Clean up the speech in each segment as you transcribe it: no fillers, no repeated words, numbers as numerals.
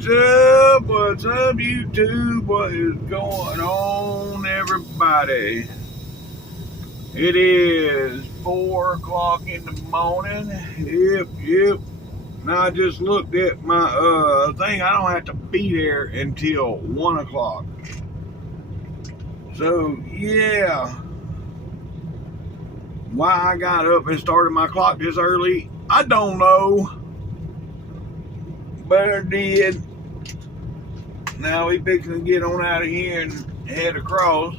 What's up, YouTube? What is going on, everybody? It is 4 o'clock in the morning. Yep. Now I just looked at my thing. I don't have to be there until 1 o'clock. So, yeah. Why I got up and started my clock this early, I don't know. But I did. Now we fixing to get on out of here and head across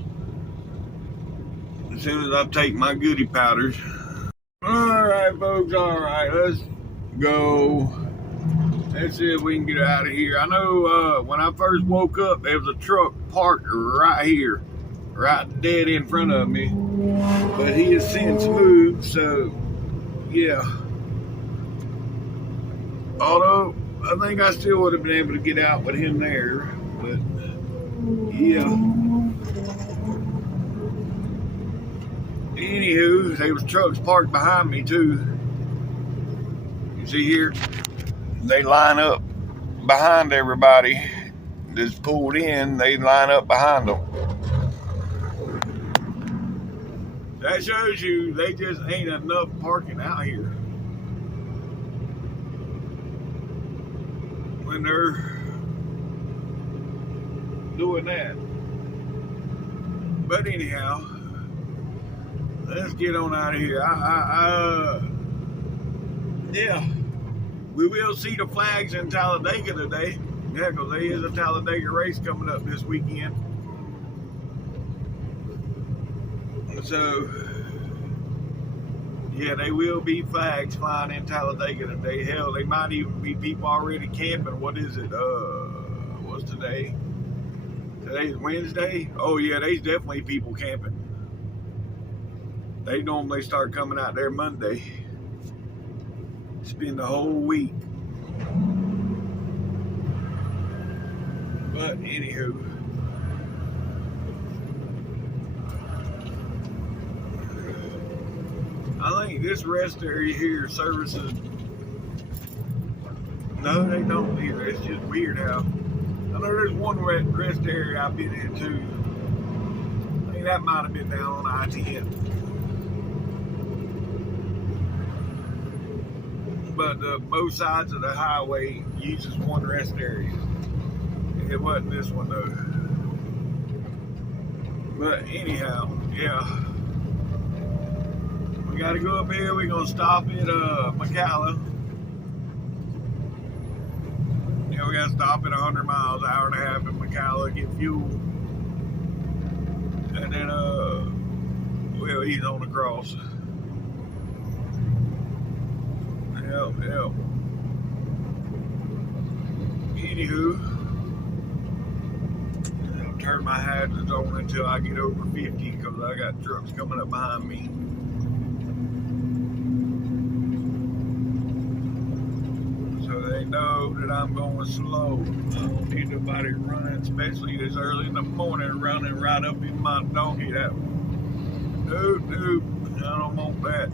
as soon as I take my goodie powders. Alright folks, alright, let's go. Let's see if we can get out of here. I know when I first woke up, there was a truck parked right here, right dead in front of me. But he has since moved, so yeah. Although I think I still would have been able to get out with him there, but yeah. Anywho, there was trucks parked behind me too. You see here, they line up behind everybody that's pulled in. They line up behind them. That shows you they just ain't enough parking out here. When they're doing that. But anyhow, let's get on out of here. Yeah, we will see the flags in Talladega today. Yeah, because there is a Talladega race coming up this weekend. So, yeah, they will be flags flying in Talladega today. Hell, they might even be people already camping. What is it? What's today? Today's Wednesday? Oh, yeah, there's definitely people camping. They normally start coming out there Monday. Spend the whole week. But, anywho. I think this rest area here services. No, they don't here. It's just weird how. I know there's one rest area I've been into. I think that might have been down on I-10. But both sides of the highway uses one rest area. It wasn't this one though. But anyhow, yeah. We gotta go up here. We're gonna stop at McAllen. Yeah, we gotta stop at 100 miles, hour and a half in McAllen, get fuel. And then we'll eat on the cross. Yep. Anywho, I'll turn my hazards on until I get over 50 because I got trucks coming up behind me. They know that I'm going slow. I don't need nobody running, especially this early in the morning, running right up in my donkey. That nope, I don't want that.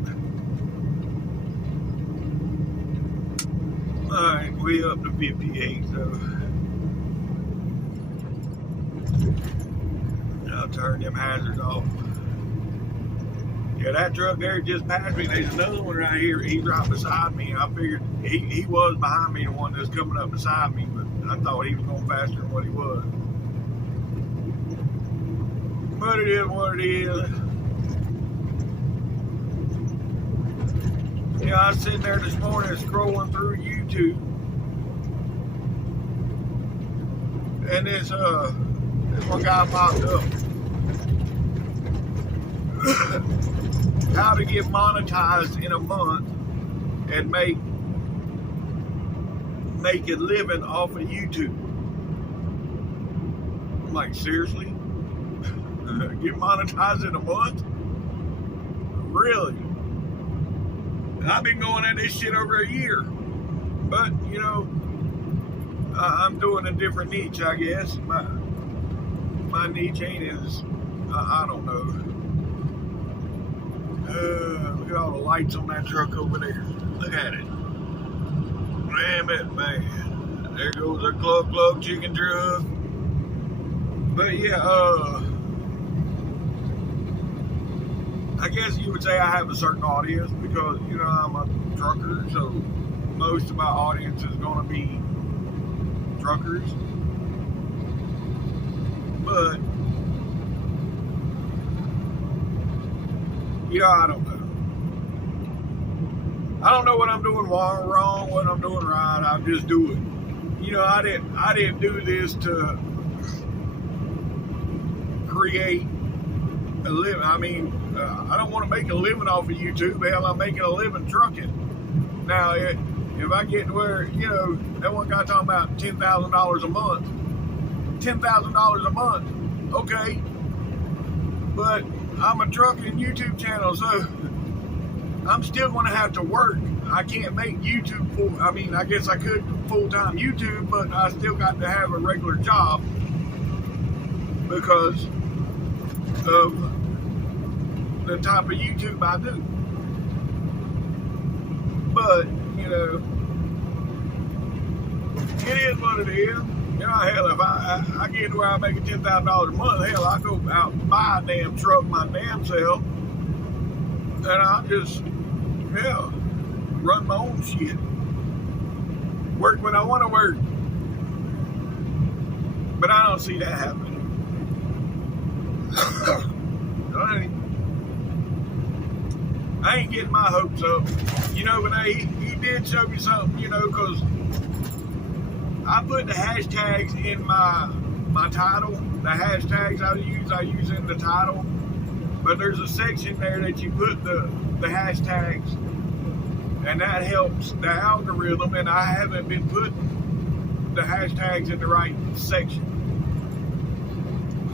Alright, we up to 58, so I'll turn them hazards off. Yeah, that truck there just passed me. There's another one right here. He's right beside me. I figured he was behind me, the one that's coming up beside me, but I thought he was going faster than what he was. But it is what it is. Yeah, I was sitting there this morning scrolling through YouTube, and this one guy popped up. How to get monetized in a month and make a living off of YouTube. I'm like, seriously? Get monetized in a month? Really? And I've been going at this shit over a year. But, you know, I'm doing a different niche, I guess. My niche ain't as, I don't know. Look at all the lights on that truck over there. Look at it. Damn it, man. There goes our club chicken truck. But yeah, I guess you would say I have a certain audience because, you know, I'm a trucker, so most of my audience is going to be truckers. But, yeah, I don't know. I don't know what I'm doing wrong, what I'm doing right. I just do it. You know, I didn't do this to create a living. I mean, I don't want to make a living off of YouTube. Hell, I'm making a living trucking. Now, if I get to where, you know, that one guy talking about $10,000 a month, $10,000 a month, okay. But I'm a trucking YouTube channel, so I'm still going to have to work. I can't make YouTube I mean, I guess I could full-time YouTube, but I still got to have a regular job because of the type of YouTube I do. But, you know, it is what it is. You know, hell, if I get to where I make $10,000 a month, hell, I go out and buy a damn truck my damn self, and I'll just, yeah, run my own shit. Work when I want to work. But I don't see that happening. I ain't getting my hopes up. You know, but he did show me something, you know, because I put the hashtags in my title. The hashtags I use in the title. But there's a section there that you put the hashtags, and that helps the algorithm, and I haven't been putting the hashtags in the right section.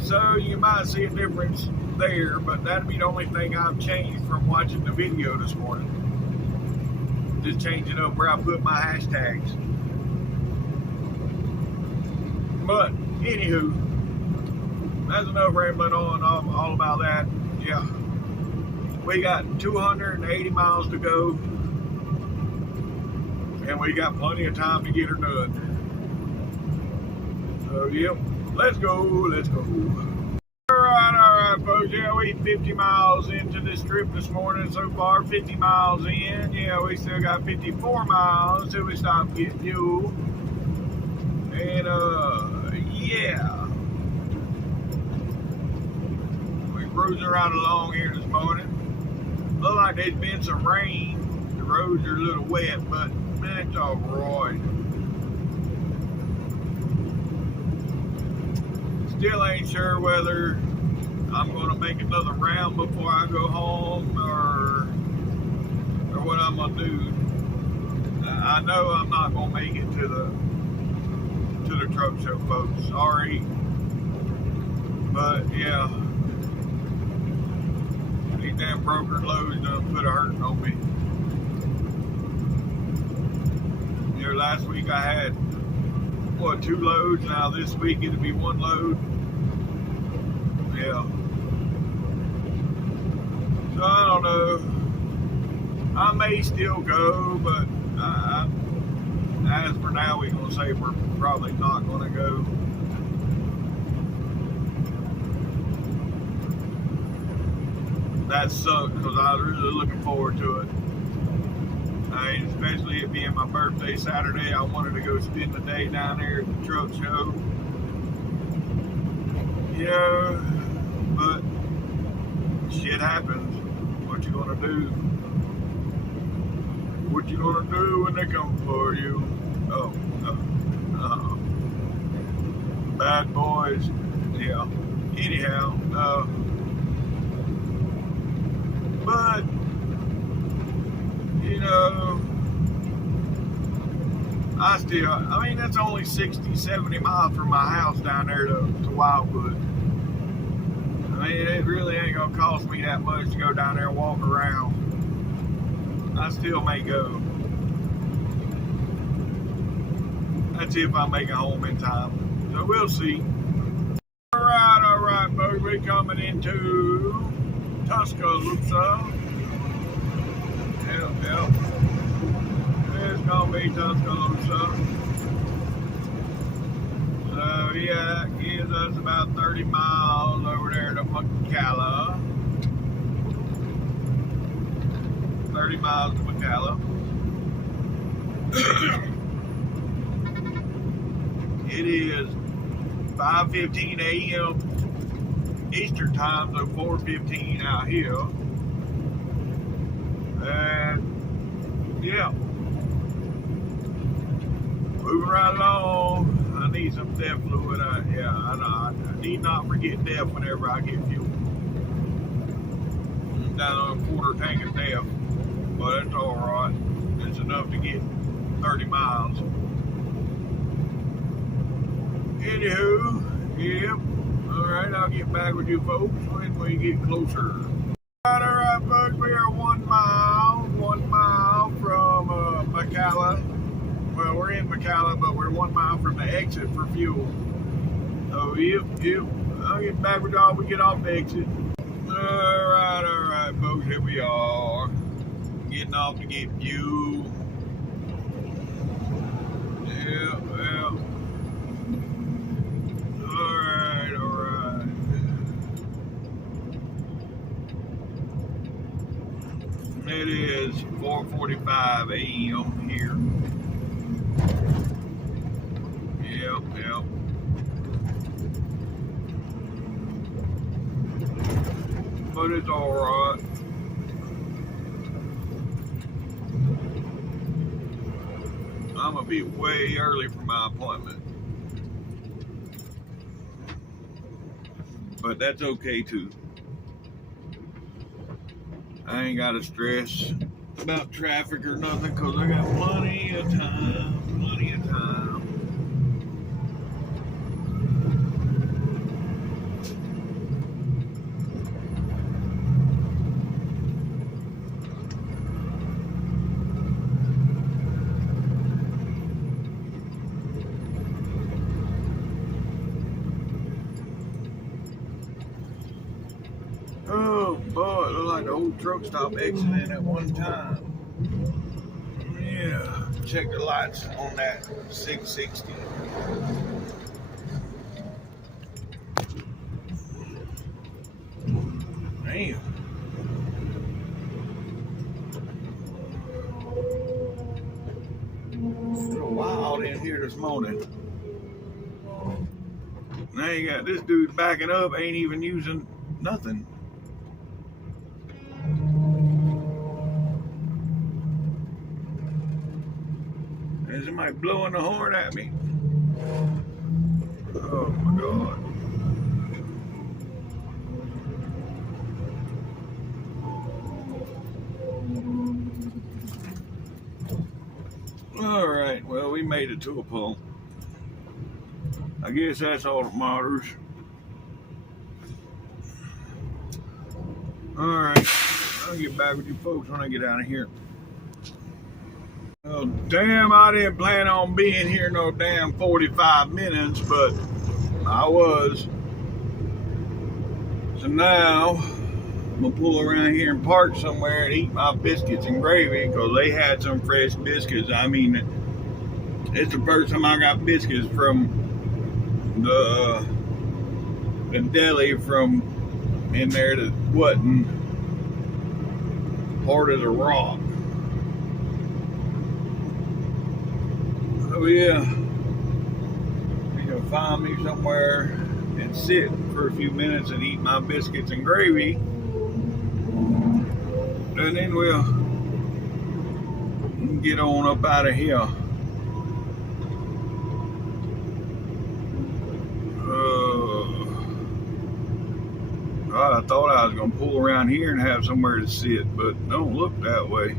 So you might see a difference there, but that'd be the only thing I've changed from watching the video this morning. Just changing up where I put my hashtags. But anywho, that's enough rambling on all about that. Yeah, we got 280 miles to go, and we got plenty of time to get her done. So yep, let's go. All right, folks. Yeah, we 50 miles into this trip this morning so far. 50 miles in. Yeah, we still got 54 miles till we stop getting fuel. And yeah, we're cruising right along here this morning. Look like there's been some rain. The roads are a little wet, but that's all right. Still ain't sure whether I'm going to make another round before I go home or what I'm going to do. I know I'm not going to make it to the truck show, folks. Sorry. But yeah, these damn brokered loads done put a hurting on me. You know, last week I had, what, 2 loads. Now this week it'll be 1 load. Yeah. So I don't know. I may still go, but as for now, we're going to say we're probably not going to go. That sucked because I was really looking forward to it. I mean, especially it being my birthday Saturday, I wanted to go spend the day down there at the truck show. You know, but shit happens. What you gonna do? What you gonna do when they come for you? Oh, bad boys. Yeah. Anyhow, but you know, I mean, that's only 60, 70 miles from my house down there to Wildwood. I mean, it really ain't gonna cost me that much to go down there and walk around. I still may go. That's if I make it home in time. So we'll see. All right, folks. We're coming into Tuscaloosa. Yep. It's gonna be Tuscaloosa. But yeah, that gives us about 30 miles over there to McCalla. 30 miles to McCalla. It is 5:15 a.m. Eastern time, so 4:15 out here. And yeah, moving right along. I need some DEF fluid. I need not forget DEF whenever I get fuel. I'm down on a quarter tank of DEF, but it's all right. It's enough to get 30 miles. Anywho, yep. All right, I'll get back with you folks when we get closer. All right, folks, we are 1 mile from McCalla. Well, we're in McCalla, but we're 1 mile from the exit for fuel. So, yep. I'll get back with y'all when we get off the exit. All right, folks, here we are. Getting off to get fuel. Yeah. All right. It is 4:45 a.m. here. Yep. But it's all right. I'm gonna be way early for my appointment, but that's okay too. I ain't gotta stress about traffic or nothing because I got plenty of time. Oh boy, it looked like the whole truck stopped exiting at one time. Yeah, check the lights on that 660. Damn. It's a little wild in here this morning. Now you got this dude backing up, ain't even using nothing. Is somebody blowing the horn at me? Oh my God. All right, well, we made it to a pole. I guess that's all that matters. All right, I'll get back with you folks when I get out of here. Well, damn, I didn't plan on being here no damn 45 minutes, but I was. So now, I'm gonna pull around here and park somewhere and eat my biscuits and gravy because they had some fresh biscuits. I mean, it's the first time I got biscuits from the deli from in there that wasn't hard as a rock. Oh yeah, you can find me somewhere and sit for a few minutes and eat my biscuits and gravy, and then we'll get on up out of here. God, I thought I was gonna pull around here and have somewhere to sit, but don't look that way.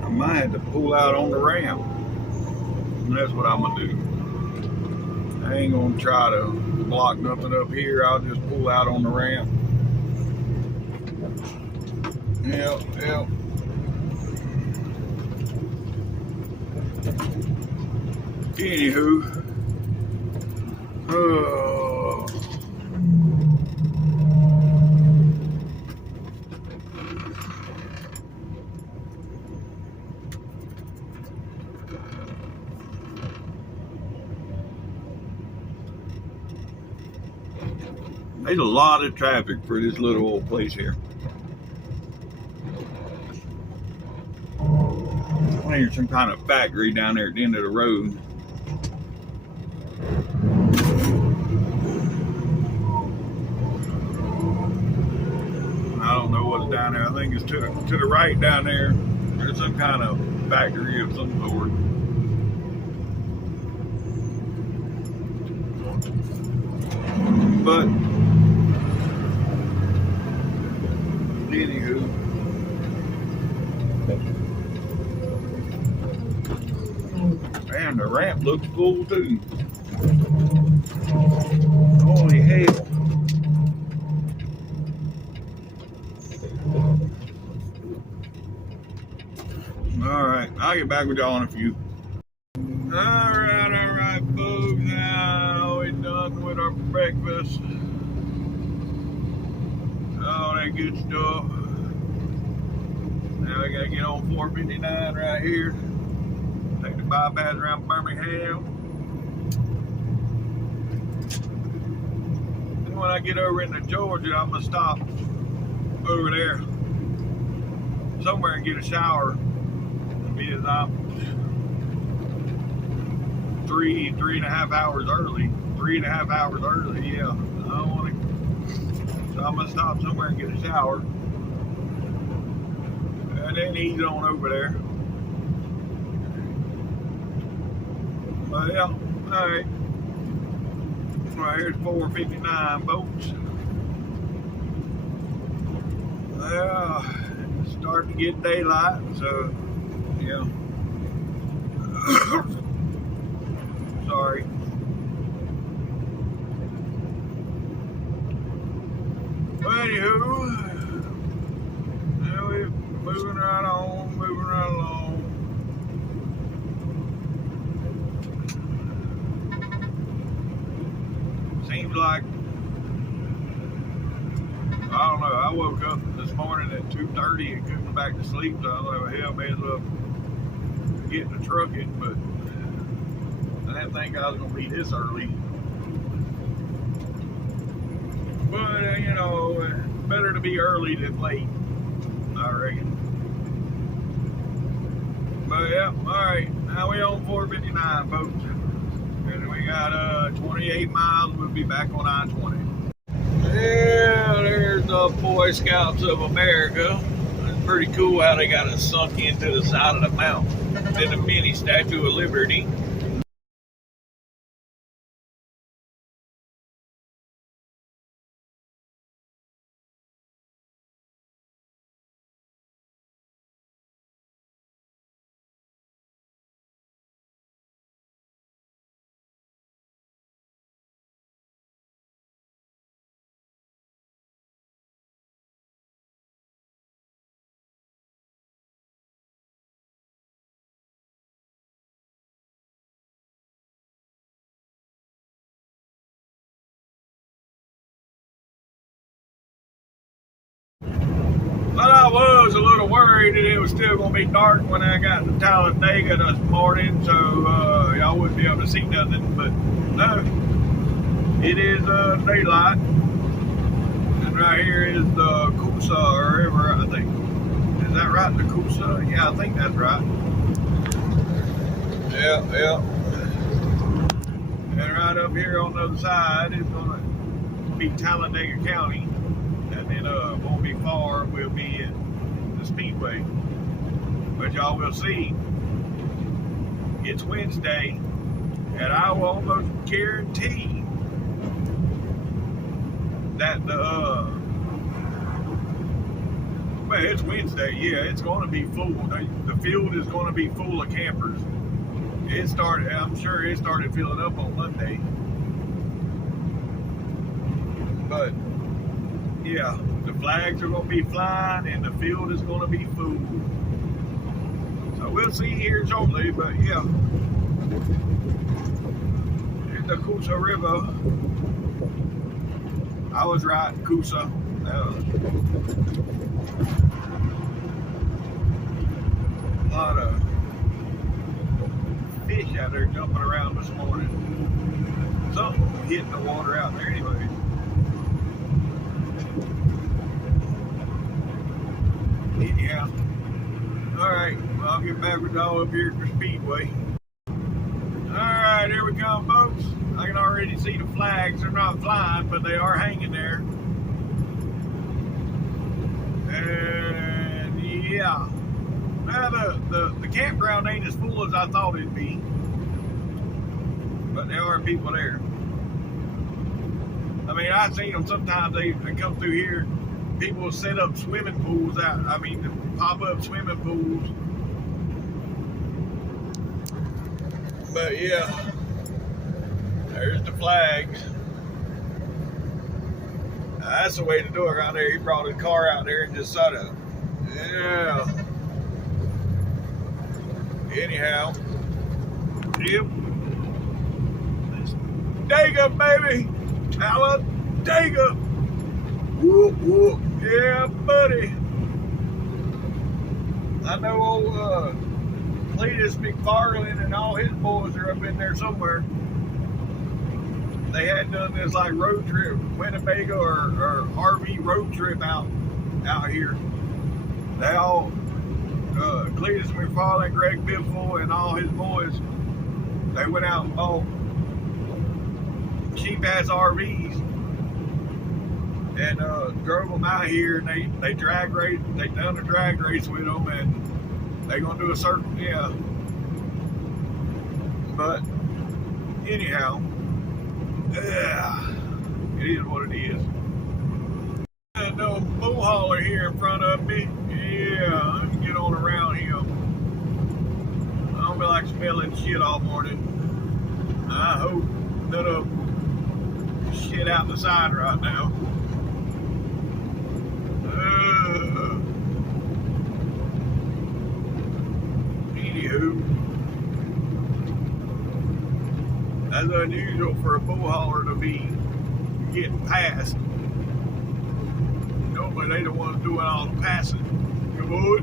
I might have to pull out on the ramp. And that's what I'm gonna do. I ain't gonna try to block nothing up here. I'll just pull out on the ramp. Yep. Anywho. There's a lot of traffic for this little old place here. I think there's some kind of factory down there at the end of the road. I don't know what's down there. I think it's to the right down there. There's some kind of factory of some sort. But anywho, man, the ramp looks full too. Holy hell. Alright, I'll get back with y'all in a few. Alright, folks. Now we're done with our breakfast. All that good stuff. Now we gotta get on 459 right here. Take the bypass around Birmingham. And when I get over into Georgia, I'm gonna stop over there somewhere and get a shower. Because I'm 3.5 hours early. 3.5 hours early, yeah. I don't want to. So I'm gonna stop somewhere and get a shower. And then ease on over there. But yeah, alright. Right here's 459, folks. Yeah, it's starting to get daylight, so yeah. Sorry. But anywho, now we're moving right on, moving right along. Seems like, I don't know, I woke up this morning at 2:30 and couldn't go back to sleep, so I was like, hell, may as well get to trucking, but I didn't think I was going to be this early. But, you know, better to be early than late, I reckon. But, yeah, alright, now we on 459, folks. And we got 28 miles, we'll be back on I-20. Yeah, there's the Boy Scouts of America. It's pretty cool how they got it sunk into the side of the mountain. Then the mini Statue of Liberty. But I was a little worried that it was still going to be dark when I got to Talladega this morning, so y'all wouldn't be able to see nothing. But no, it is daylight. And right here is the Cuba River, I think. Is that right, the Cuba? Yeah, I think that's right. Yeah. And right up here on the other side is going to be Talladega County. And then won't be far, we'll be at the Speedway. But y'all will see, it's Wednesday, and I will almost guarantee that well, it's Wednesday, yeah, it's going to be full. The field is going to be full of campers. I'm sure it started filling up on Monday. But yeah, the flags are going to be flying and the field is going to be full. So we'll see here shortly, but yeah. Here's the Cuba River. I was right, Cuba. A lot of fish out there jumping around this morning. Something hitting the water out there anyway. Alright, well, I'll get back with y'all up here at the speedway. Alright, here we come, folks. I can already see the flags. They're not flying, but they are hanging there. And yeah. Well, the campground ain't as full as I thought it'd be. But there are people there. I mean, I've seen them sometimes. They come through here. People will set up swimming pools out. I mean, pop-up swimming pools. But yeah, there's the flags. That's the way to do it right there. He brought his car out there and just set up. Yeah. Anyhow. Yep. Talladega, baby. Talladega. Whoop, whoop. Yeah, buddy. I know old Cletus McFarland and all his boys are up in there somewhere. They had done this like road trip, Winnebago or RV road trip out here. They all, Cletus McFarland, Greg Biffle, and all his boys, they went out and bought cheap ass RVs and drove them out here, and they drag race. They done a drag race with them, and they gonna do a certain But anyhow, yeah, it is what it is. And no bull hauler here in front of me. Yeah, let me get on around him. I don't be like smelling shit all morning. I hope none of shit out the side right now. Anywho, that's unusual for a bull hauler to be getting passed. Normally they the ones doing all the passing. Come on.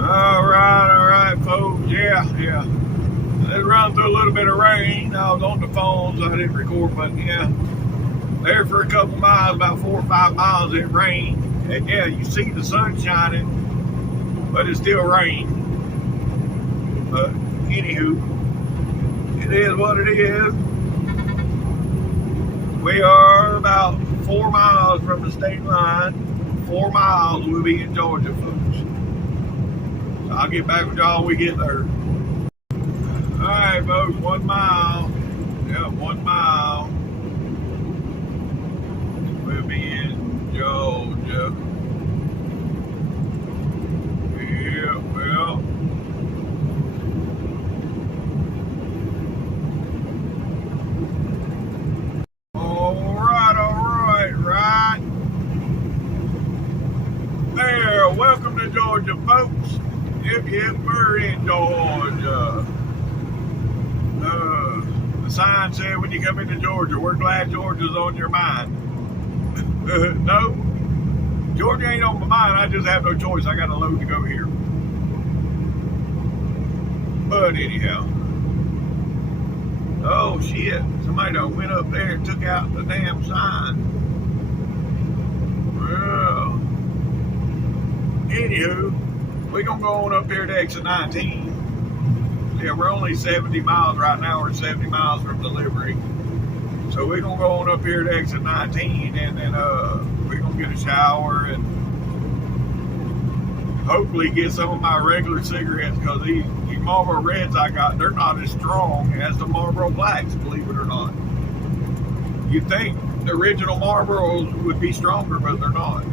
All right, folks. Yeah. Let's run through a little bit of rain. I was on the phone, so I didn't record, but yeah. There for a couple miles, about 4 or 5 miles, it rained. And yeah, you see the sun shining, but it's still rain. But anywho, it is what it is. We are about 4 miles from the state line. 4 miles, we'll be in Georgia, folks. So I'll get back with y'all when we get there. Alright, folks, 1 mile. Yeah, 1 mile. We'll be in Georgia. Yeah, well. Right there. Welcome to Georgia, folks. If you're ever in Georgia. The sign said when you come into Georgia, we're glad Georgia's on your mind. No, Georgia ain't on my mind. I just have no choice. I got a load to go here. But anyhow. Oh shit. Somebody done went up there and took out the damn sign. Well, anywho, we're gonna go on up here to exit 19. Yeah, we're only 70 miles right now. We're 70 miles from delivery. So we're going to go on up here to exit 19, and then we're going to get a shower and hopefully get some of my regular cigarettes, because these Marlboro Reds I got, they're not as strong as the Marlboro Blacks, believe it or not. You'd think the original Marlboros would be stronger, but they're not.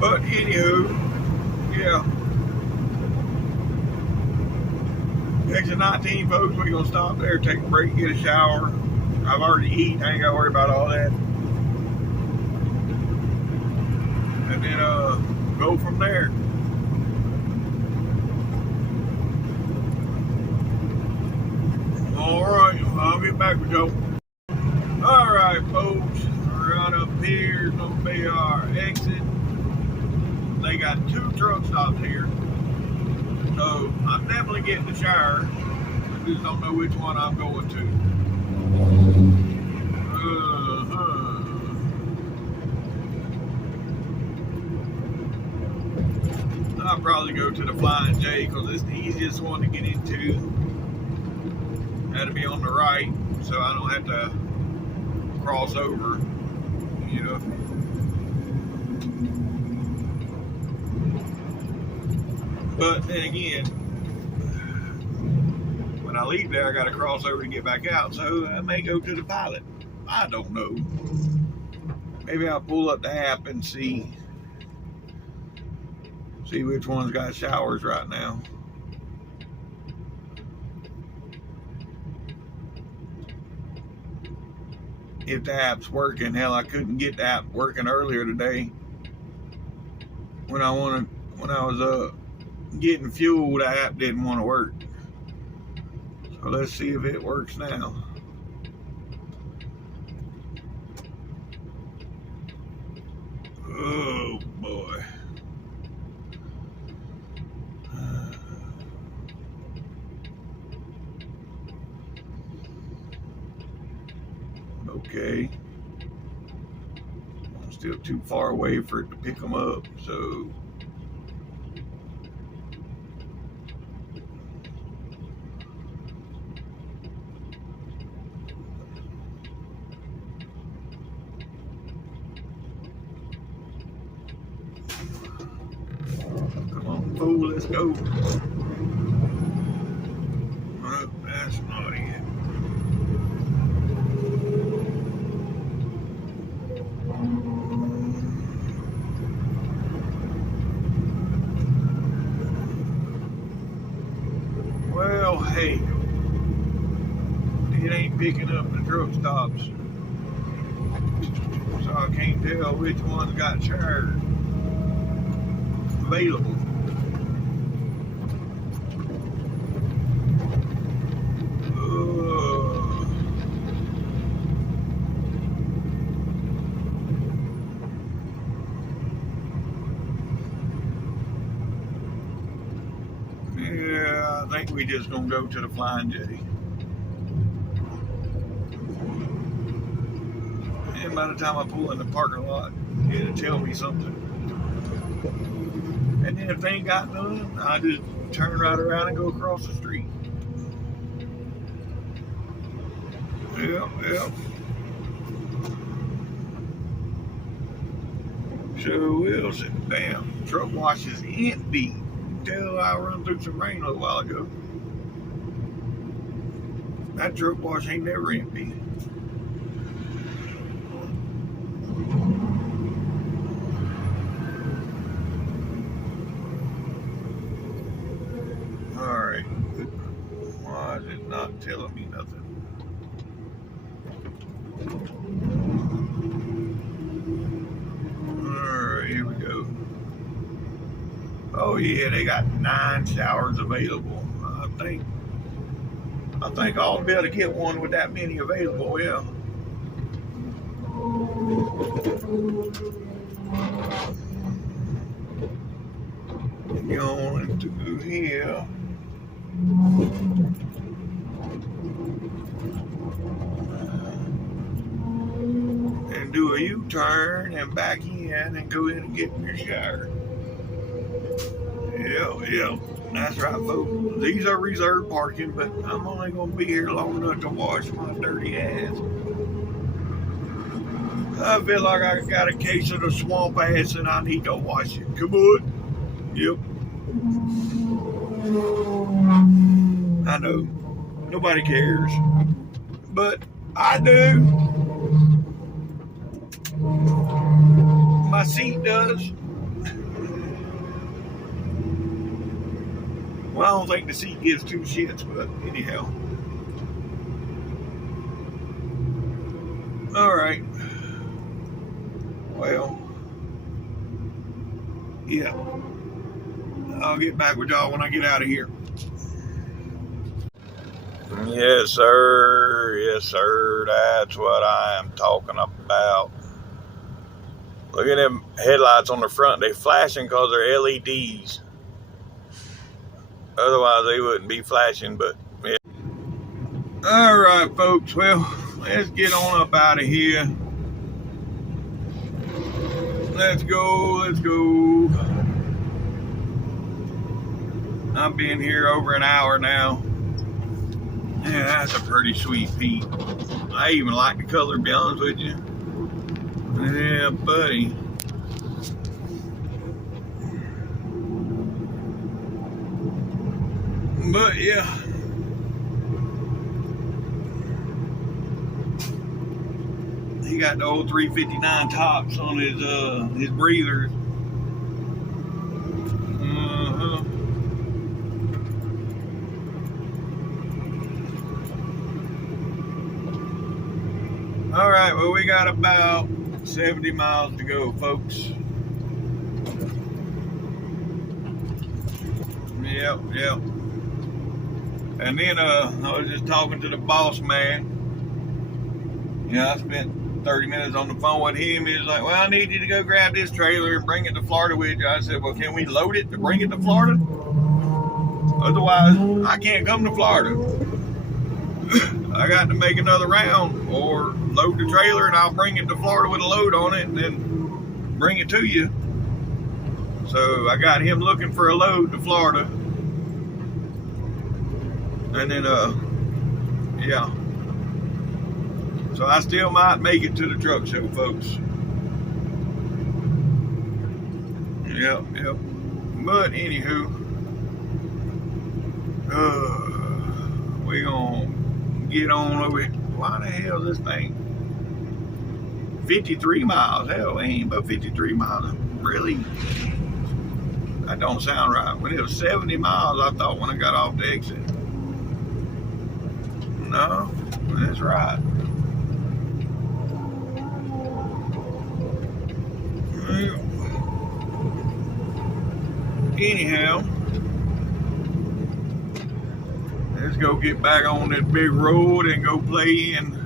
But anywho, yeah. Exit 19, folks, we're going to stop there, take a break, get a shower. I've already eaten, I ain't got to worry about all that. And then go from there. All right, I'll get back with y'all. All right, folks, right up here is going to be our exit. They got 2 truck stops here. So I'm definitely getting the shower. I just don't know which one I'm going to. I'll probably go to the Flying J because it's the easiest one to get into. Had to be on the right, so I don't have to cross over, you know. But then again, when I leave there, I got to cross over to get back out, so I may go to the Pilot. I don't know. Maybe I'll pull up the app and see which one's got showers right now. If the app's working. Hell, I couldn't get the app working earlier today. When I was getting fuel, the app didn't want to work. So let's see if it works now. Oh boy. Okay. I'm still too far away for it to pick them up, so come on, fool, let's go. Oh, that's not it. Well, hey, it ain't picking up the truck stops, so I can't tell which one's got charged available. Yeah, I think we just gonna go to the Flying J. And by the time I pull in the parking lot, it'll tell me something. And then if they ain't got none, I just turn right around and go across the street. Yep. Sure will. Damn, truck wash is empty. Until I run through some rain a little while ago. That truck wash ain't never empty. Alright. Why is it not telling me nothing? Alright, here we go. Oh yeah, they got 9 showers available. I think I'll be able to get one with that many available, yeah. Going to here. And do a U-turn and back in and go in and get in your shower. Yeah, that's right, folks. These are reserved parking, but I'm only going to be here long enough to wash my dirty ass. I feel like I got a case of the swamp ass and I need to wash it. Come on. Yep. I know. Nobody cares. But I do. My seat does. Well, I don't think the seat gives 2 shits, but anyhow. Alright. Well. Yeah. I'll get back with y'all when I get out of here. Yes, sir. Yes, sir. That's what I am talking about. Look at them headlights on the front. They flashing because they're LEDs. Otherwise, they wouldn't be flashing, but yeah. All right, folks. Well, let's get on up out of here. Let's go. I've been here over an hour now. Yeah, that's a pretty sweet peat. I even like the color, to be honest with you. Yeah, buddy. But yeah. He got the old 359 tops on his breathers. All right, well, we got about 70 miles to go, folks. Yep. And then I was just talking to the boss man. I spent 30 minutes on the phone with him. He was like, well, I need you to go grab this trailer and bring it to Florida with you. I said, well, can we load it to bring it to Florida? Otherwise, I can't come to Florida. I got to make another round or load the trailer and I'll bring it to Florida with a load on it and then bring it to you. So I got him looking for a load to Florida. And then, yeah. So I still might make it to the truck show, folks. Yep. But anywho, we gonna get on over it. Why the hell is this thing? 53 miles. Hell, it ain't but 53 miles. Really? That don't sound right. When it was 70 miles, I thought when I got off the exit. No, that's right. Anyhow, let's go get back on that big road and go play in.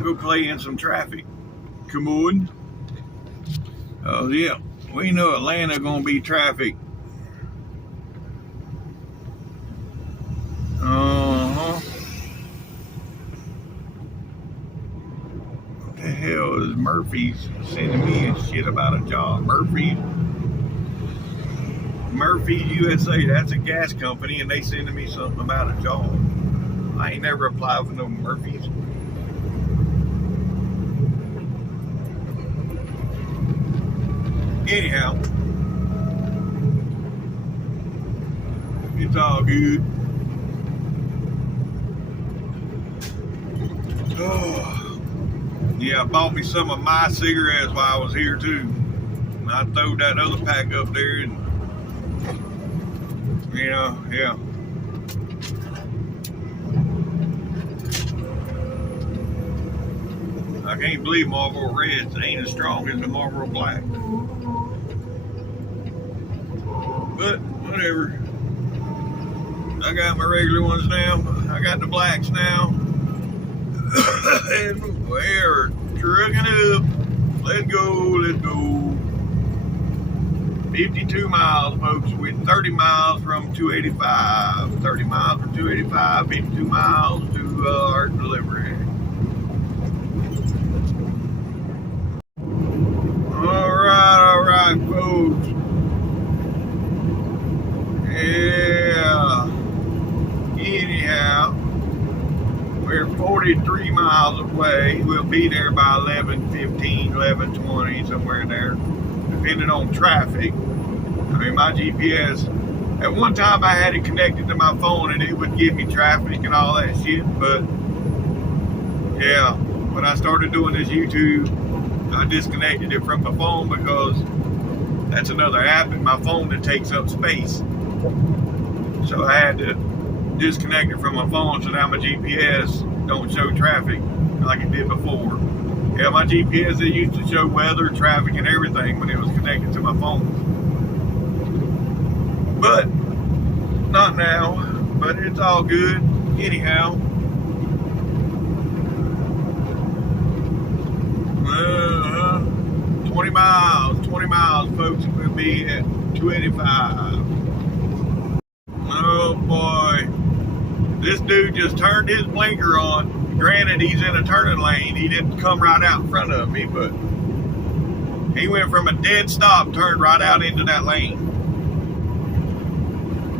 Go play in some traffic. Come on. Oh yeah, we know Atlanta gonna be traffic. What the hell is Murphy's sending me a shit about a job? Murphy USA, that's a gas company, and they sending me something about a job. I ain't never applied for no Murphy's. Anyhow, it's all good. Oh. Yeah, I bought me some of my cigarettes while I was here too. And I throwed that other pack up there and yeah. I can't believe Marlboro Reds ain't as strong as the Marlboro Black. But whatever. I got my regular ones now. I got the blacks now. And we're trucking up. Let's go. 52 miles, folks. We're 30 miles from 285. 30 miles from 285, 52 miles to our delivery. All right, folks. Yeah. Anyhow, we're 43 miles away. We'll be there by 11:15, 11:20, somewhere in there, depending on traffic. I mean, my GPS, at one time I had it connected to my phone and it would give me traffic and all that shit, but yeah, when I started doing this YouTube, I disconnected it from my phone because that's another app in my phone that takes up space. So I had to disconnect it from my phone so now my GPS don't show traffic like it did before. Yeah, my GPS, it used to show weather, traffic, and everything when it was connected to my phone. But not now. But it's all good. Anyhow. 20 miles, folks. We'll be at 285. Oh boy. This dude just turned his blinker on. Granted, he's in a turning lane. He didn't come right out in front of me, but He went from a dead stop, turned right out into that lane.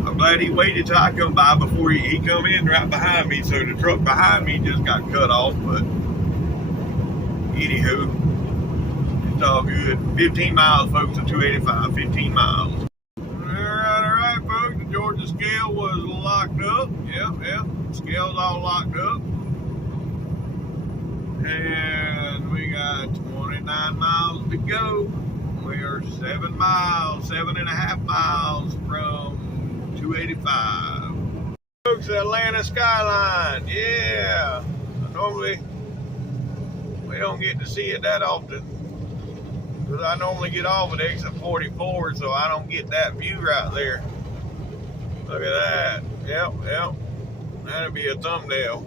I'm glad he waited till I come by before he come in right behind me, so the truck behind me just got cut off, but anywho, it's all good. 15 miles, folks, to 285, 15 miles. All right, folks, the Georgia scale was locked up. Yep, scale's all locked up. And we got 29 miles to go. We are 7.5 miles from 285. Folks, the Atlanta skyline, yeah. Normally, we don't get to see it that often, because I normally get off at exit 44, so I don't get that view right there. Look at that. Yep. That'll be a thumbnail.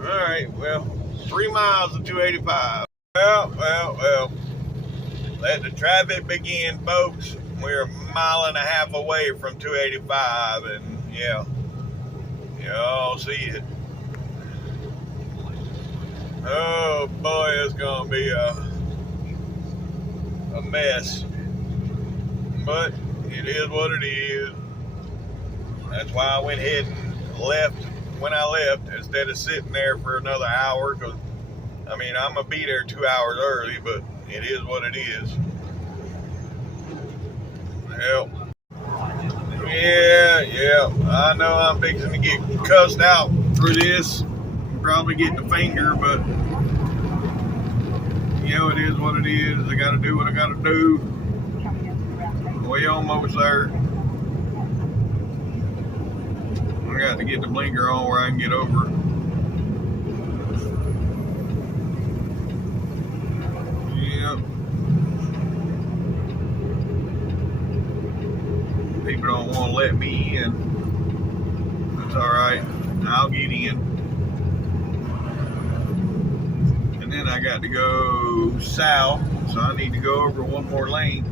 Alright, well, 3 miles to 285. Well. Let the traffic begin, folks. We're a mile and a half away from 285, and yeah, y'all see it. Oh boy, it's gonna be a mess, but it is what it is. That's why I went ahead and left when I left instead of sitting there for another hour, because I mean, I'm gonna be there 2 hours early, but it is what it is. Yep. Yeah. I know I'm fixing to get cussed out for this. Probably getting a finger, but you know, it is what it is. I gotta do what I gotta do. We almost there. I got to get the blinker on where I can get over. Yep. People don't want to let me in. That's alright. I'll get in. And then I got to go south, so I need to go over one more lane.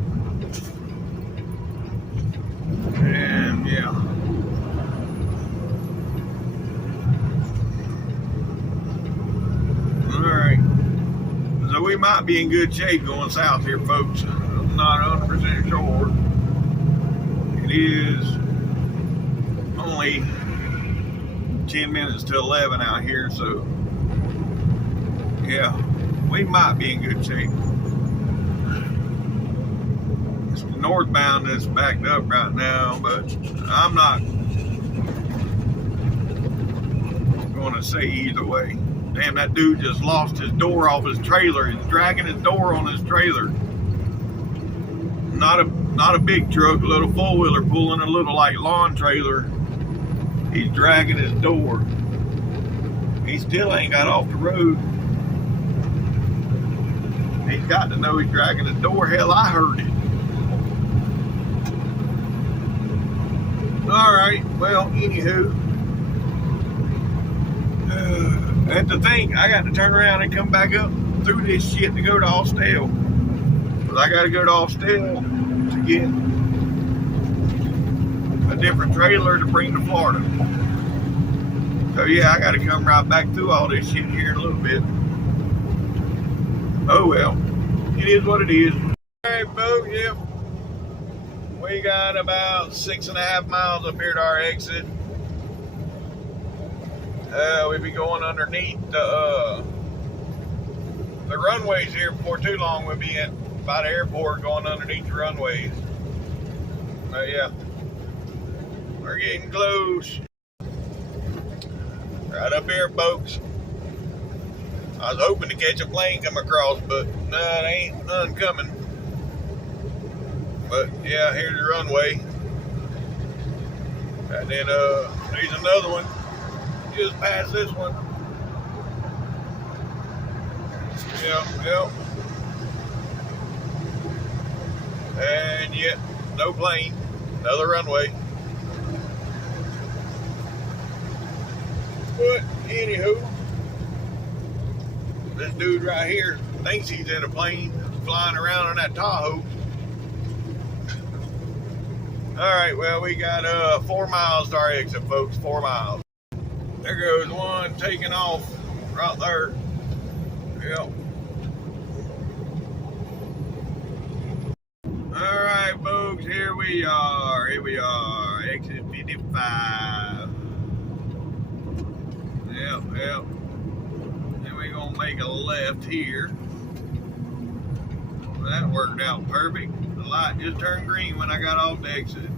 And yeah. Alright. So we might be in good shape going south here, folks. I'm not 100% sure. It is only 10 minutes to 11 out here, so yeah, we might be in good shape. It's the northbound that's backed up right now, but I'm not going to say either way. Damn, that dude just lost his door off his trailer. He's dragging his door on his trailer. Not a big truck, a little four-wheeler pulling a little like lawn trailer. He's dragging his door. He still ain't got off the road. He's got to know he's dragging his door. Hell, I heard it. Alright, well, anywho. And to think, I got to turn around and come back up through this shit to go to Austell. Because I got to go to Austell to get a different trailer to bring to Florida. So yeah, I got to come right back through all this shit here in a little bit. Oh well, it is what it is. Alright folks, yep. We got about 6.5 miles up here to our exit. We'll be going underneath the runways here before too long. We'll be by the airport going underneath the runways. Yeah, we're getting close. Right up here, folks. I was hoping to catch a plane come across, but no, it ain't none coming. But yeah, here's the runway. And then there's another one. Just past this one. Yep. And yet, no plane. Another runway. But anywho, this dude right here thinks he's in a plane flying around in that Tahoe. Alright, well, we got 4 miles to our exit, folks. 4 miles. There goes one taking off right there. Yep. Alright, folks, here we are. Exit 55. Yep. And we're gonna make a left here. Well, that worked out perfect. The light just turned green when I got off the exit.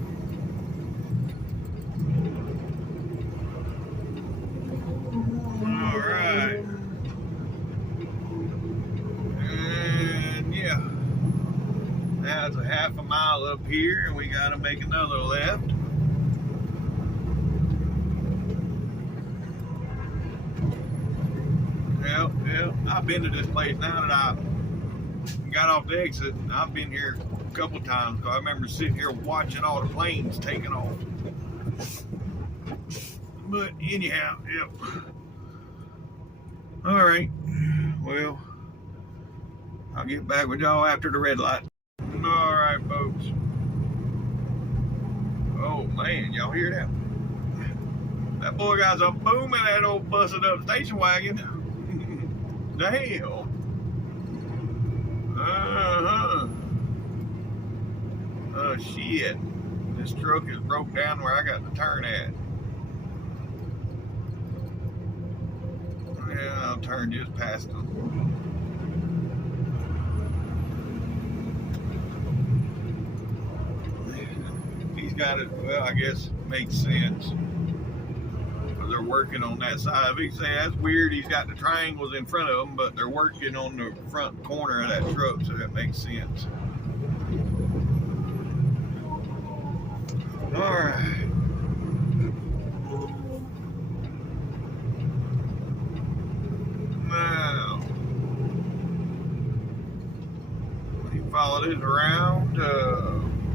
Alright. And yeah. Now it's a half a mile up here and we gotta make another left. Yep. I've been to this place now that I got off the exit. I've been here a couple times because I remember sitting here watching all the planes taking off. But anyhow, yep. Alright. Well, I'll get back with y'all after the red light. Alright, folks. Oh man, y'all hear that? That boy got some boom in that old busted up station wagon. Damn. Oh shit. This truck is broke down where I got to turn at. Yeah, I'll turn just past them. He's got it, well, I guess it makes sense. They're working on that side. If he say that's weird, he's got the triangles in front of him, but they're working on the front corner of that truck, so that makes sense. Alright. Now, we follow this around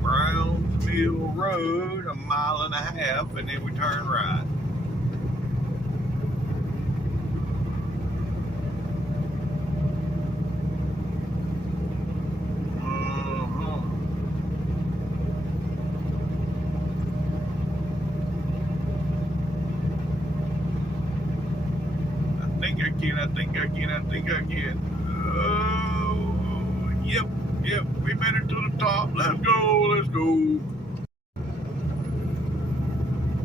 Browns Mill Road, 1.5 miles, and then we turn right. I think I can. Oh, yep. We made it to the top. Let's go.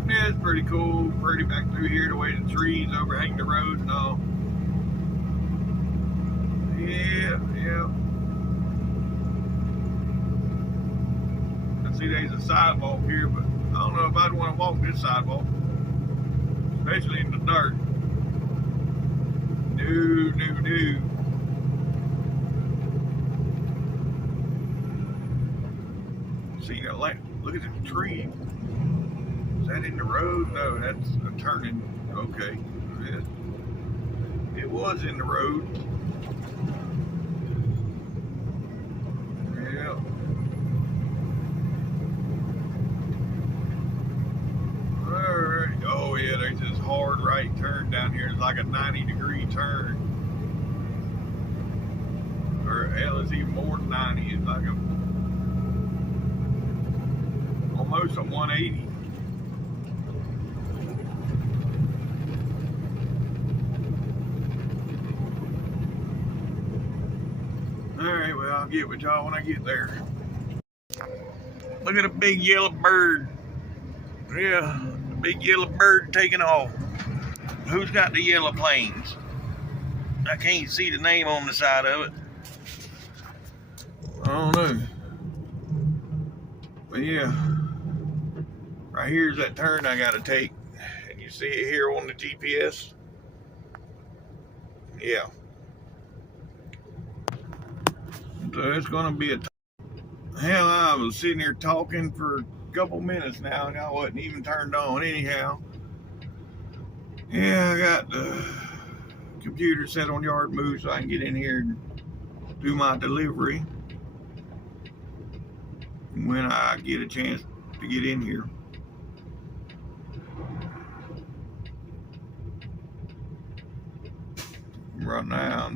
Yeah, it's pretty cool. Pretty back through here, the way the trees overhang the road and all. Yeah. I see there's a sidewalk here, but I don't know if I'd want to walk this sidewalk, especially in the dark. No. See that light? Look at the tree. Is that in the road? No, that's a turning. Okay. It was in the road. Yeah. Alright. Oh yeah, there's this hard right turn down here. It's like a 90-degree turn. Or hell, it's even more than 90. It's like almost a 180. Alright, well, I'll get with y'all when I get there. Look at a big yellow bird. Yeah, a big yellow bird taking off. Who's got the yellow planes? I can't see the name on the side of it. I don't know. But yeah, right here's that turn I gotta take. And you see it here on the GPS? Yeah. So it's gonna be a hell, I was sitting here talking for a couple minutes now and I wasn't even turned on anyhow. Yeah, I got the computer set on yard move so I can get in here and do my delivery when I get a chance to get in here. Right now,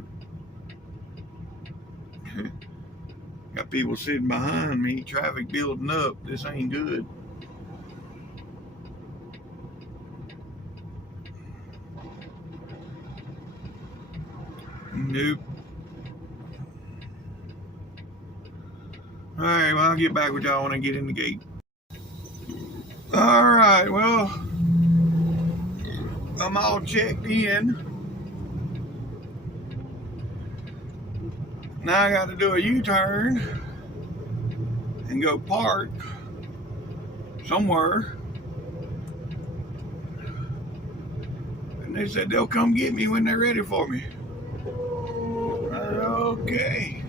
got people sitting behind me, traffic building up. This ain't good. Nope. Alright, well, I'll get back with y'all when I get in the gate. Alright, well, I'm all checked in. Now I got to do a U-turn and go park somewhere. And they said they'll come get me when they're ready for me. Okay.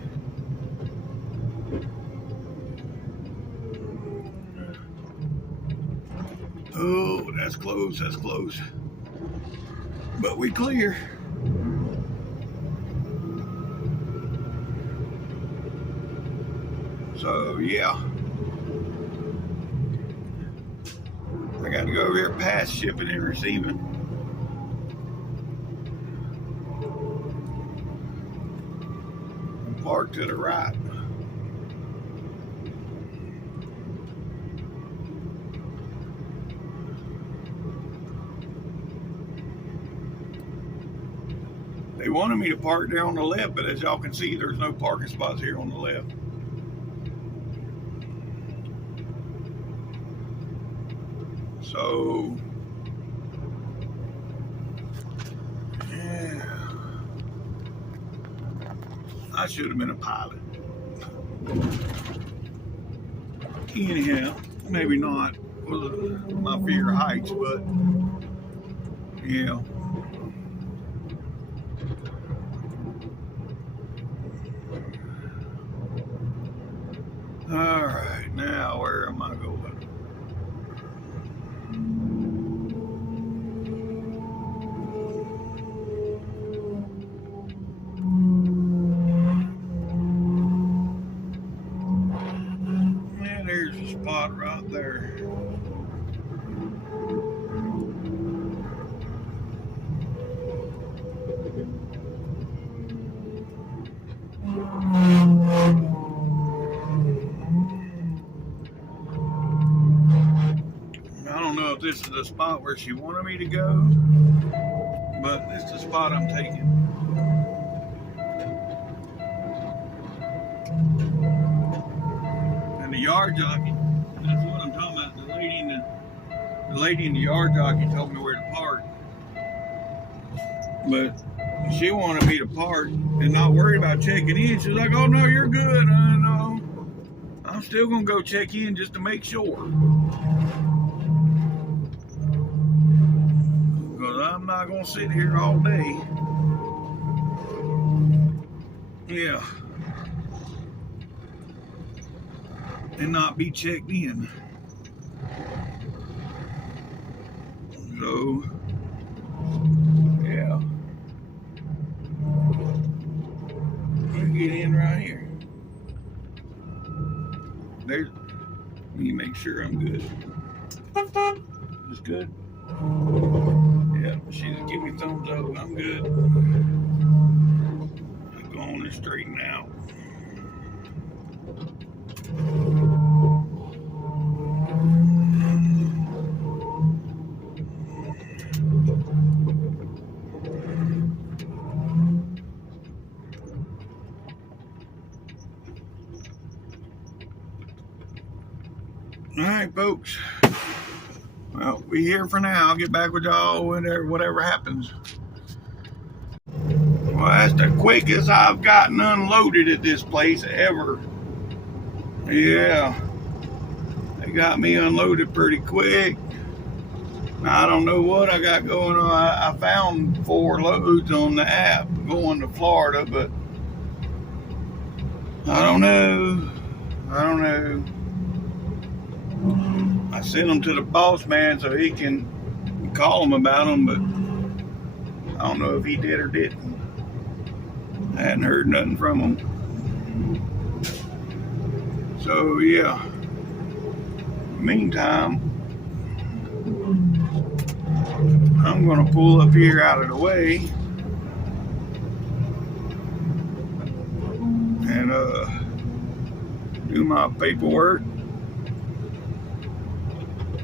Oh, that's close, that's close. But we clear. So, yeah. I got to go over here past shipping and receiving. Park to the right. They wanted me to park there on the left, but as y'all can see, there's no parking spots here on the left. So, yeah, I should have been a pilot. Anyhow, maybe not with my fear of heights, but yeah. All right, now where am I going? Man, there's a spot right there. I don't know if this is the spot where she wanted me to go, but this is the spot I'm taking. And the yard jockey, that's what I'm talking about. The lady in the yard jockey told me where to park. But she wanted me to park and not worry about checking in. She was like, oh no, you're good. I know. I'm still gonna go check in just to make sure. I'm not gonna sit here all day. Yeah. And not be checked in. So, yeah. Let me get in right here. There's, let me make sure I'm good. Is good? Yeah, she just give me thumbs up. I'm good. I'm going and straighten out. All right, folks. Well, we here for now. I'll get back with y'all whenever, whatever happens. Well, that's the quickest I've gotten unloaded at this place ever. Yeah. They got me unloaded pretty quick. Now, I don't know what I got going on. I found 4 loads on the app going to Florida, but I don't know. I sent them to the boss man so he can call them about them, but I don't know if he did or didn't. I hadn't heard nothing from him. So yeah. Meantime, I'm gonna pull up here out of the way and do my paperwork.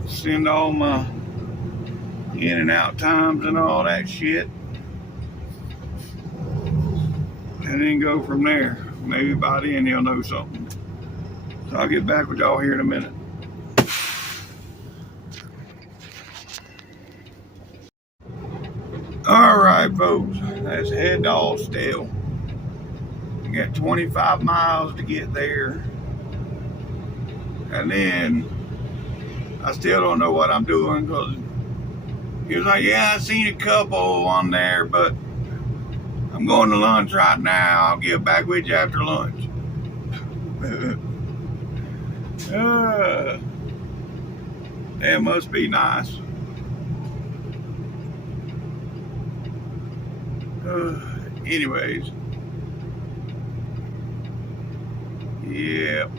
Send all my in and out times and all that shit. and then go from there. Maybe by then he'll know something. So I'll get back with y'all here in a minute. All right, folks, let's head to Austell. We got 25 miles to get there. And then I still don't know what I'm doing because he was like, yeah, I seen a couple on there, but I'm going to lunch right now. I'll get back with you after lunch. That must be nice. Anyways. Yep.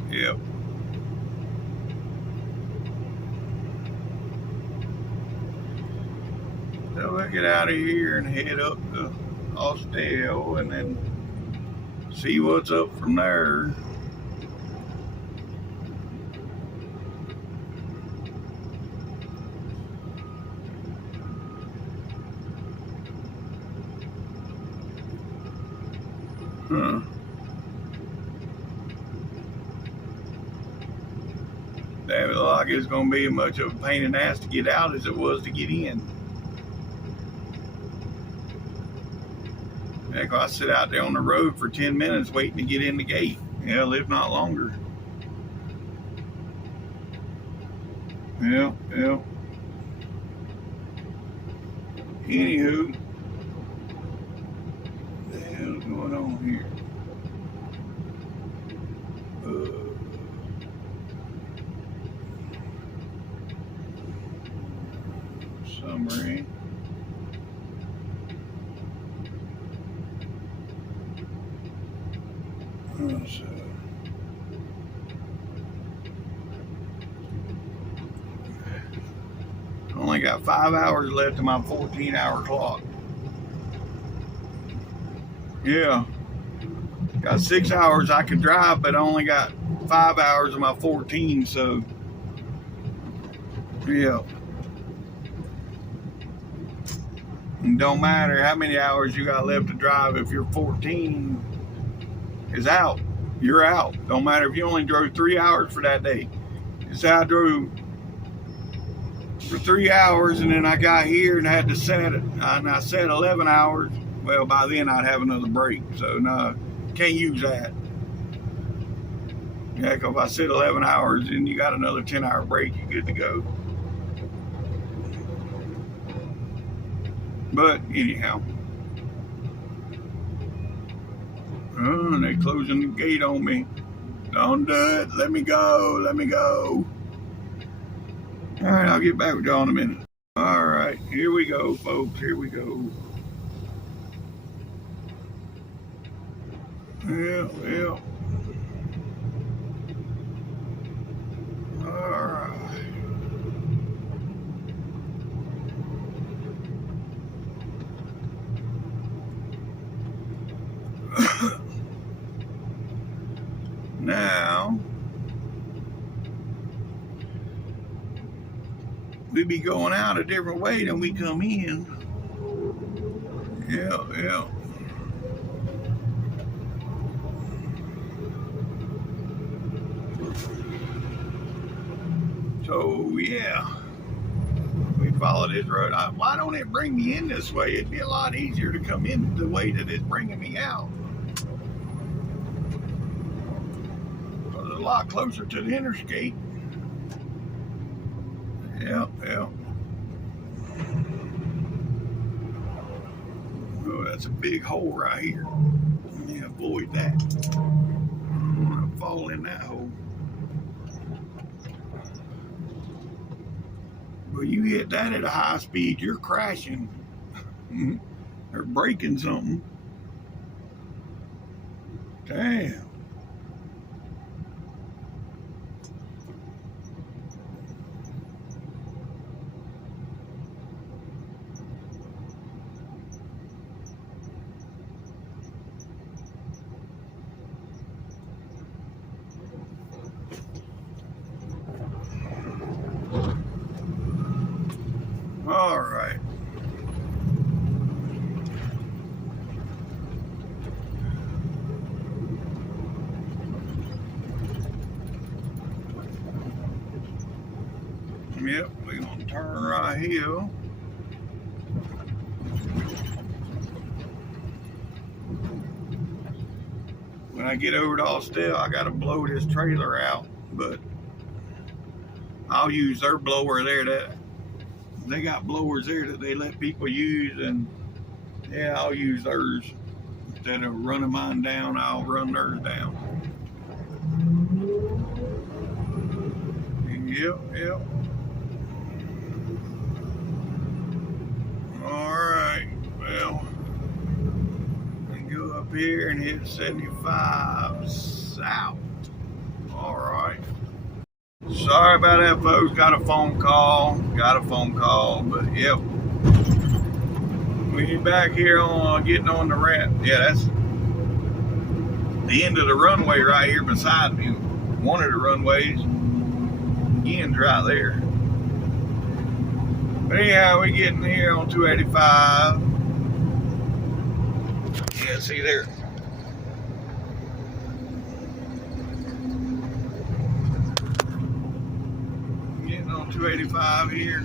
So we'll get out of here and head up to Austell and then see what's up from there. That look like it's going to be as much of a pain in the ass to get out as it was to get in. Heck, I sit out there on the road for 10 minutes waiting to get in the gate. Hell, if not longer. Yeah. Anywho, what the hell's going on here? Summary. So, only got 5 hours left of my 14-hour clock. Yeah. Got 6 hours I could drive, but I only got 5 hours of my 14, so yeah. It don't matter how many hours you got left to drive. If your 14 is out, you're out. Don't matter if you only drove 3 hours for that day. It's how I drove for 3 hours, and then I got here and had to set it. And I set 11 hours. Well, by then I'd have another break. So no, can't use that. Yeah, because if I set 11 hours and you got another 10-hour break, you're good to go. But anyhow. Oh, they're closing the gate on me. Don't do it. Let me go. All right, I'll get back with y'all in a minute. All right, here we go, folks. Here we go. Yeah. All right. Now, we be going out a different way than we come in. Yeah. So, yeah, we follow this road. Why don't it bring me in this way? It'd be a lot easier to come in the way that it's bringing me out. It's a lot closer to the interstate. Yeah. Oh, that's a big hole right here. Let me avoid that. I'm gonna fall in that hole. Well, you hit that at a high speed, you're crashing or breaking something. Damn. All right. hill. When I get over to Austell, I gotta blow this trailer out, but I'll use their blower there. That they got blowers there that they let people use, and yeah, I'll use theirs. Instead of running mine down, I'll run theirs down. Yep. Alright, well, I go up here and hit 75 south. Alright. Sorry about that, folks. Got a phone call, but yep. We back here on getting on the ramp. Yeah, that's the end of the runway right here beside me. One of the runways ends right there. But anyhow, we getting here on 285. Yeah, see there. Getting on 285 here.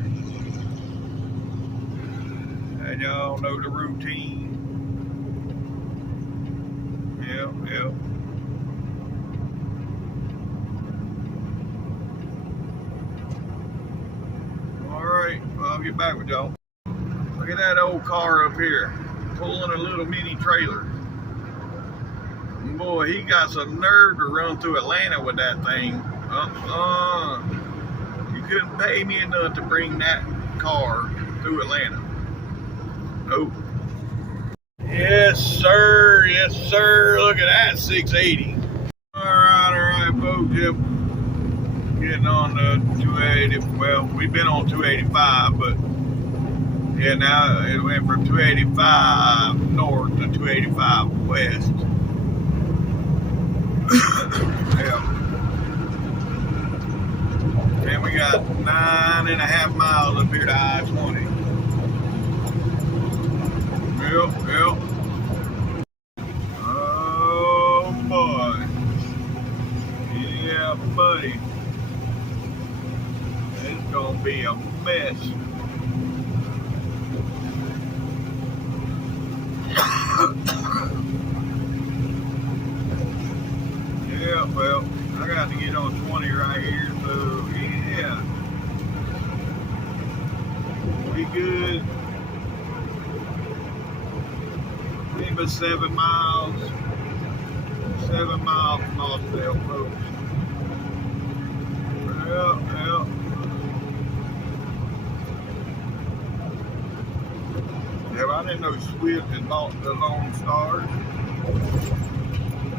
And y'all know the routine. Yep. Alright, well, I'll get back with y'all. Look at that old car up here, pulling a little mini trailer. Boy, he got some nerve to run through Atlanta with that thing. You couldn't pay me enough to bring that car through Atlanta. Nope. Yes, sir. Look at that 680. All right, folks. Yep. Getting on the 280. Well, we've been on 285, but yeah, now it went from 285 north to 285 west. Yeah. And we got 9.5 miles up here to I-20. Yep. Oh boy. Yeah, buddy. It's gonna be a mess. Yeah, well, I got to get on 20 right here, so yeah. Be good. Maybe 7 miles. 7 miles from Austell, folks. Yep. Yeah, I didn't know Swift had bought the Lone Stars.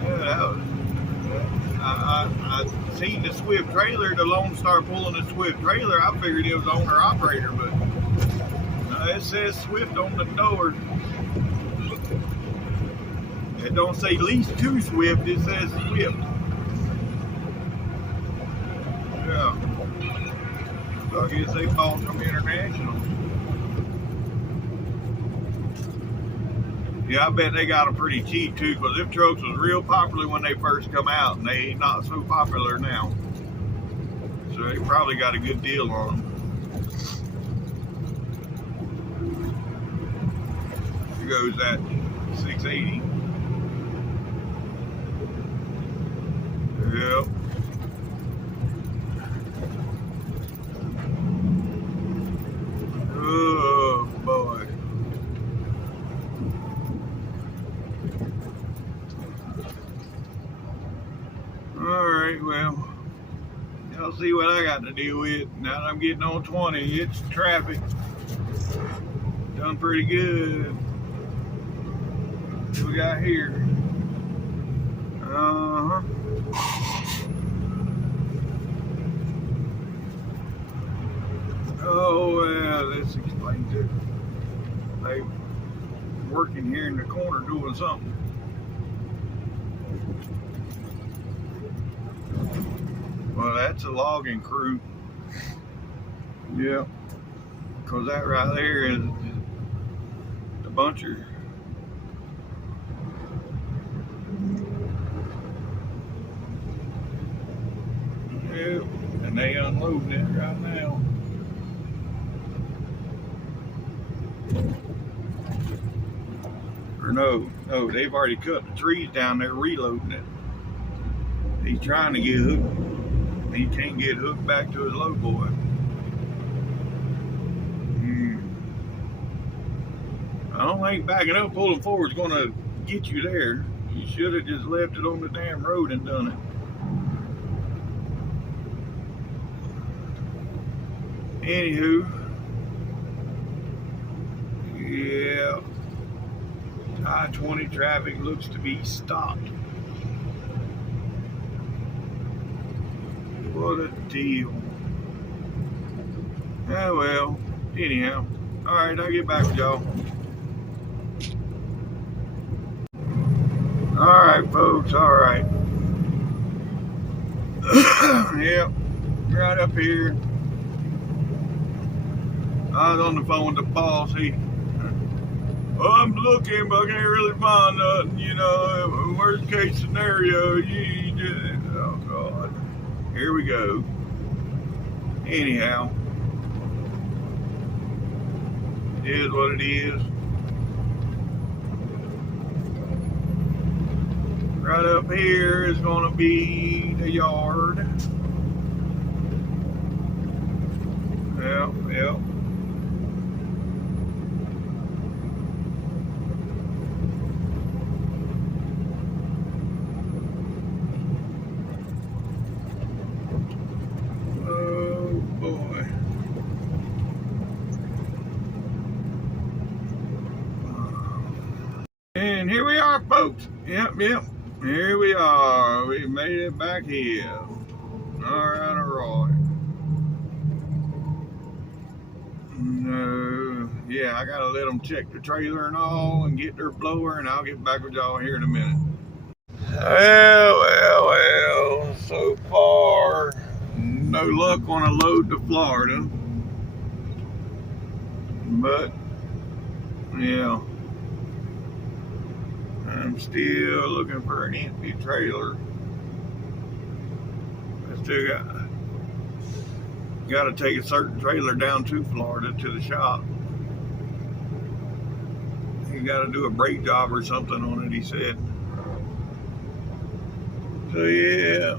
Yeah, that was, I seen the Swift trailer, the Lone Star pulling the Swift trailer. I figured it was owner-operator, but it says Swift on the door. It don't say lease to Swift, it says Swift. Yeah. So I guess they bought from International. Yeah, I bet they got them pretty cheap too, because them trucks was real popular when they first come out, and they not so popular now. So they probably got a good deal on them. Here goes that 680. Yep. Oh boy. Alright, well, y'all see what I got to deal with. Now that I'm getting on 20, it's traffic. Done pretty good. What we got here? Oh, well, this explains it. They working here in the corner doing something. Well, that's a logging crew. Yeah, because that right there is the buncher. Yeah, and they unloading it right now. Or no, they've already cut the trees down there, reloading it. He's trying to get hooked. He can't get hooked back to his low boy. I don't think backing up, pulling forward is going to get you there. You should have just left it on the damn road and done it. Anywho, yeah, I-20 traffic looks to be stopped. What a deal. Oh well, anyhow. Alright, I'll get back with y'all. Alright, folks, alright. Yep, right up here. I was on the phone with the boss. I'm looking, but I can't really find nothing, you know. Worst case scenario, you just, oh God. Here we go. Anyhow, it is what it is. Right up here is going to be the yard. Yep. Oh boy. And here we are, folks. Yep. Here we are. We made it back here. Alright. No, yeah, I gotta let them check the trailer and all and get their blower, and I'll get back with y'all here in a minute. Well, so far, no luck on a load to Florida. But, yeah, I'm still looking for an empty trailer. I still got to take a certain trailer down to Florida to the shop. He got to do a brake job or something on it, he said. So yeah,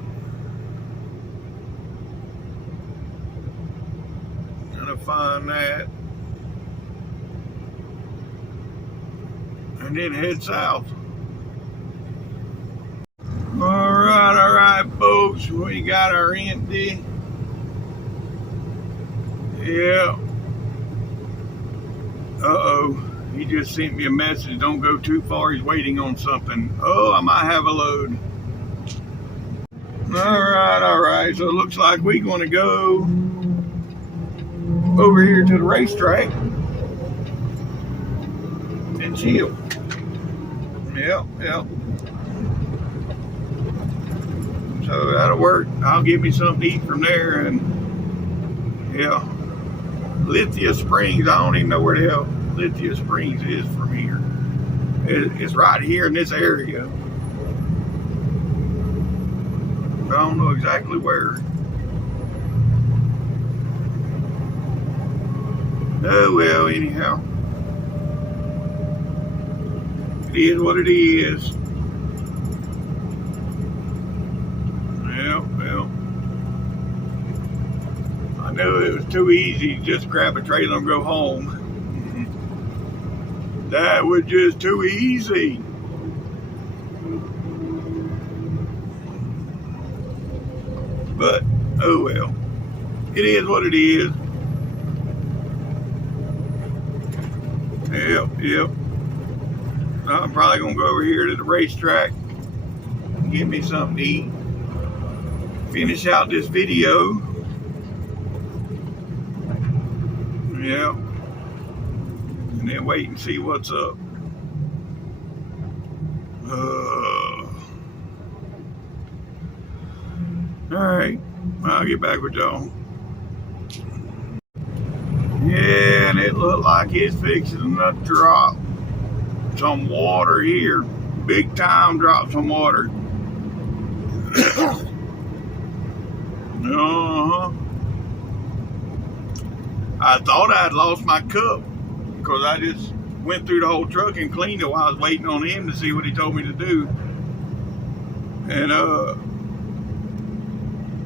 gonna find that and then head south. All right, folks, we got our empty. Yeah. He just sent me a message. Don't go too far. He's waiting on something. Oh, I might have a load. All right. So it looks like we're going to go over here to the racetrack and chill. Yep. So that'll work. I'll get me something to eat from there, and yeah. Lithia Springs, I don't even know where the hell Lithia Springs is from here. It's right here in this area. I don't know exactly where. Oh well, anyhow. It is what it is. Well. I knew it was too easy to just grab a trailer and go home. That was just too easy. But, oh well. It is what it is. Yep. I'm probably going to go over here to the racetrack and get me something to eat. Finish out this video. Yep. And then wait and see what's up. Alright, I'll get back with y'all. Yeah, and it looked like it's fixing to drop some water here. Big time drop some water. I thought I had lost my cup because I just went through the whole truck and cleaned it while I was waiting on him to see what he told me to do. And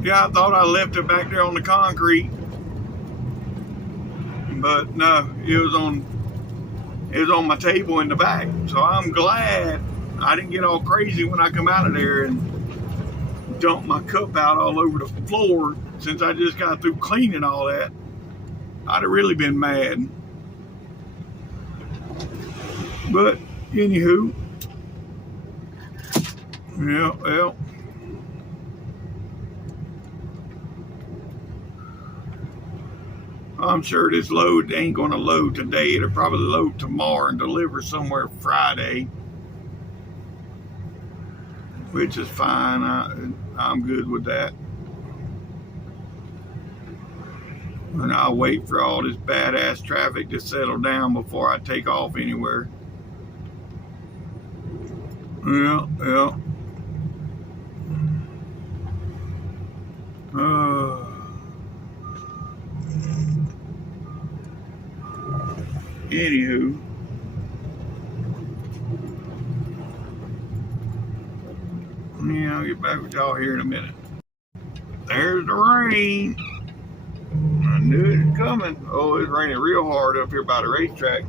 yeah, I thought I left it back there on the concrete, but no, it was on my table in the back. So I'm glad I didn't get all crazy when I come out of there and dump my cup out all over the floor, since I just got through cleaning all that. I'd have really been mad. But anywho, yeah, well, I'm sure this load ain't going to load today. It'll probably load tomorrow and deliver somewhere Friday, which is fine. I'm good with that. And I'll wait for all this badass traffic to settle down before I take off anywhere. Yeah, yeah. Anywho, yeah, I'll get back with y'all here in a minute. There's the rain. I knew it was coming. Oh, it's raining real hard up here by the racetrack.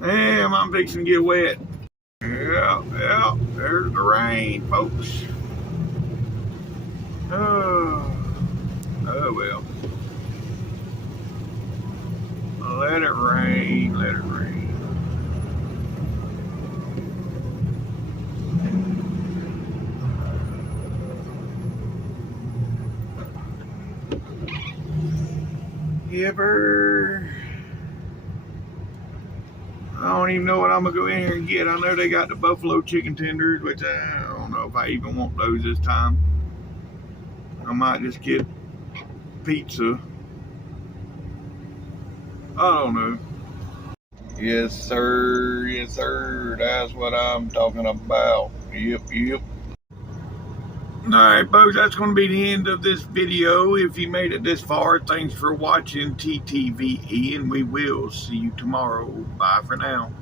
Damn, I'm fixing to get wet. Yeah, yeah, there's the rain, folks. Oh well. Let it rain, let it rain. Yipper. I don't even know what I'm gonna go in here and get. I know they got the buffalo chicken tenders, which I don't know if I even want those this time. I might just get pizza. I don't know. Yes, sir. Yes, sir. That's what I'm talking about. Yep, yep. Alright, folks, that's going to be the end of this video. If you made it this far, thanks for watching TTVE, and we will see you tomorrow. Bye for now.